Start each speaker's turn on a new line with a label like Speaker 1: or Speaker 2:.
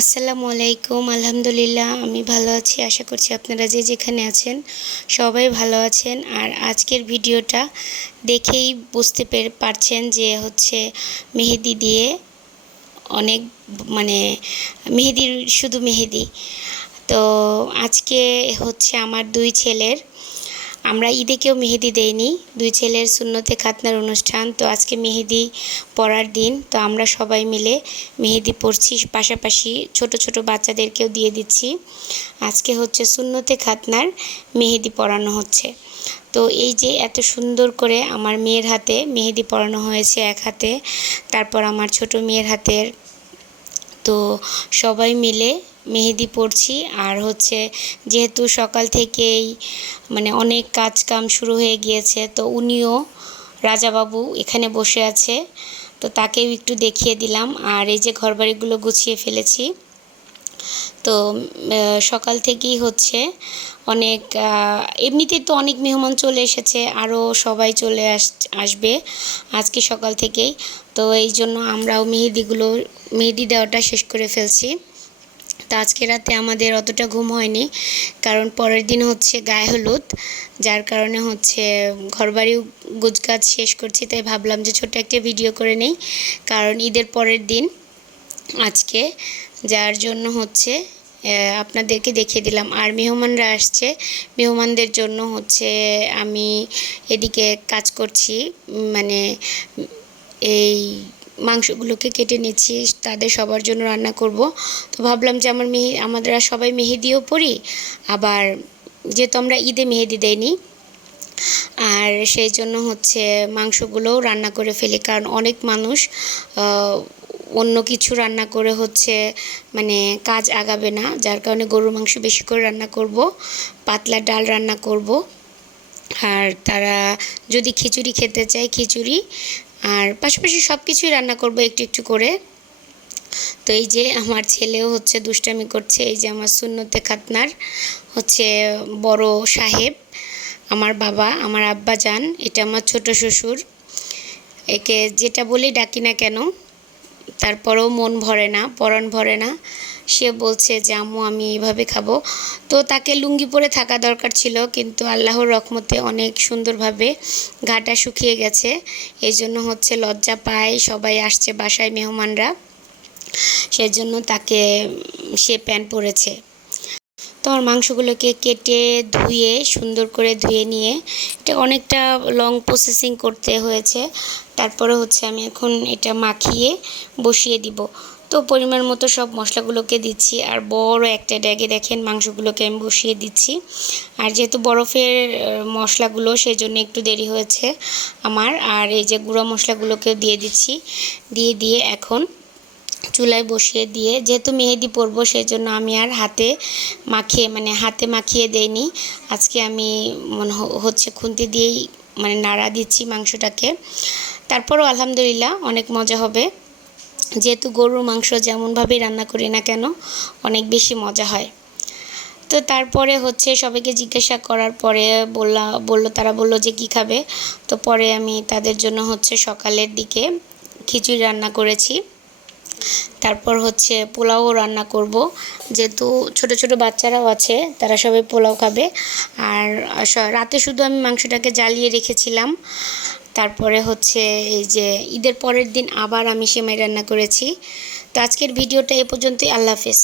Speaker 1: আসসালামু আলাইকুম, আলহামদুলিল্লাহ, আমি ভালো আছি, আশা করছি আপনারা যে যেখানে আছেন সবাই ভালো আছেন। আর আজকের ভিডিওটা দেখেই বুঝতে পেরে পারছেন যে হচ্ছে মেহেদি দিয়ে অনেক মানে মেহেদির শুধু মেহেদি। তো আজকে হচ্ছে আমার দুই ছেলের আমরা ঈদে কেউ মেহেদি দেইনি। দুই ছেলের শূন্যতে খাতনার অনুষ্ঠান। তো আজকে মেহেদি পড়ার দিন। তো আমরা সবাই মিলে মেহেদি পড়ছি। পাশাপাশি ছোট ছোট বাচ্চাদেরকেও দিয়ে দিচ্ছি। আজকে হচ্ছে শূন্যতে খাতনার মেহেদি পড়ানো হচ্ছে। তো এই যে এত সুন্দর করে আমার মেয়ের হাতে মেহেদি পড়ানো হয়েছে এক হাতে, তারপর আমার ছোট মেয়ের হাতের। তো সবাই মিলে মেহেদি পড়ছি আর হচ্ছে যেহেতু সকাল থেকেই মানে অনেক কাজ কাম শুরু হয়ে গিয়েছে, তো উনিও রাজাবাবু এখানে বসে আছে, তো তাকেও একটু দেখিয়ে দিলাম। আর এই যে ঘরবাড়িগুলো গুছিয়ে ফেলেছি, তো সকাল থেকেই হচ্ছে অনেক এমনিতেই তো অনেক মেহমান চলে এসেছে, আরও সবাই চলে আস, আসবে আজকে সকাল থেকেই। তো এই জন্য আমরাও মেহেদিগুলো, মেহেদি দেওয়াটা শেষ করে ফেলছি। তো আজকে রাতে আমাদের অতটা ঘুম হয়নি। কারণ পরের দিন হচ্ছে গায়ে হলুদ, যার কারণে হচ্ছে ঘরবাড়ি গুজগাছ শেষ করছি, তাই ভাবলাম যে ছোট্ট একটা ভিডিও করে নেই। কারণ ঈদের পরের দিন আজকে, যার জন্য হচ্ছে আপনাদেরকে দেখিয়ে দিলাম। আর মেহমানরা আসছে, মেহমানদের জন্য হচ্ছে আমি এদিকে কাজ করছি মানে এই মাংসগুলোকে কেটে নিচ্ছি, তাদের সবার জন্য রান্না করব। তো ভাবলাম যে আমার মেহে, আমাদের সবাই মেহেদিও পড়ি আবার যেহেতু আমরা ঈদে মেহেদি দেয়নি আর সেই জন্য হচ্ছে মাংসগুলোও রান্না করে ফেলি, কারণ অনেক মানুষ অন্য কিছু রান্না করে হচ্ছে মানে কাজ আগাবে না, যার কারণে গরুর মাংস বেশি করে রান্না করব, পাতলা ডাল রান্না করব, আর তারা যদি খিচুড়ি খেতে চায়, খিচুড়ি আর পাশাপাশি সব কিছুই রান্না করব একটু একটু করে। তো এই যে আমার ছেলেও হচ্ছে দুষ্টামি করছে, এই যে আমার সুন্নতে খাতনার হচ্ছে বড় সাহেব, আমার বাবা, আমার আব্বা যান এটা আমার ছোট শ্বশুর। একে যেটা বলেই ডাকি না কেন, তারপরেও মন ভরে না, পরণ ভরে না। সে বলছে যে, আম্মু, আমি এইভাবে খাব। তো তাকে লুঙ্গি পরে থাকা দরকার ছিল, কিন্তু আল্লাহর রকমতে অনেক সুন্দরভাবে ঘাটা শুকিয়ে গেছে। এই জন্য হচ্ছে লজ্জা পায়, সবাই আসছে বাসায় মেহমানরা। সেজন্য তাকে, সে প্যান্ট পরেছে। তো আমার মাংসগুলোকে কেটে ধুয়ে, সুন্দর করে ধুয়ে নিয়ে, এটা অনেকটা লং প্রসেসিং করতে হয়েছে। তারপরে হচ্ছে আমি এখন এটা মাখিয়ে বসিয়ে দিব। তো পরিমাণ মতো সব মশলাগুলোকে দিচ্ছি। আর বড় একটা ড্যাগে দেখেন মাংসগুলোকে আমি বসিয়ে দিচ্ছি। আর যেহেতু বরফের মশলাগুলো সেই জন্য একটু দেরি হয়েছে আমার। আর এই যে গুঁড়ো মশলাগুলোকে দিয়ে দিচ্ছি। দিয়ে দিয়ে এখন চুলায় বসিয়ে দিয়ে, যেহেতু মেহেদি পরবো সেই জন্য আমি আর হাতে মাখিয়ে মানে হাতে মাখিয়ে দেইনি। আজকে আমি মনে হচ্ছে খুন্তি দিয়েই মানে নাড়া দিচ্ছি মাংসটাকে। তারপরও আলহামদুলিল্লাহ অনেক মজা হবে। যেহেতু গরুর মাংস যেমনভাবেই রান্না করি না কেন, অনেক বেশি মজা হয়। তো তারপরে হচ্ছে সবাইকে জিজ্ঞাসা করার পরে বললা, বলল, তারা বলল যে কি খাবে? তো পরে আমি তাদের জন্য হচ্ছে সকালের দিকে খিচুড়ি রান্না করেছি। তারপর হচ্ছে পোলাও রান্না করব। যেহেতু ছোট ছোট বাচ্চারাও আছে, তারা সবাই পোলাও খাবে। আর রাতে শুধু আমি মাংসটাকে জ্বালিয়ে রেখেছিলাম। তারপরে হচ্ছে এই যে ঈদের পরের দিন আবার আমি সেমাই রান্না করেছি। তো আজকের ভিডিওটা এ পর্যন্তই, আল্লাহ হাফেজ।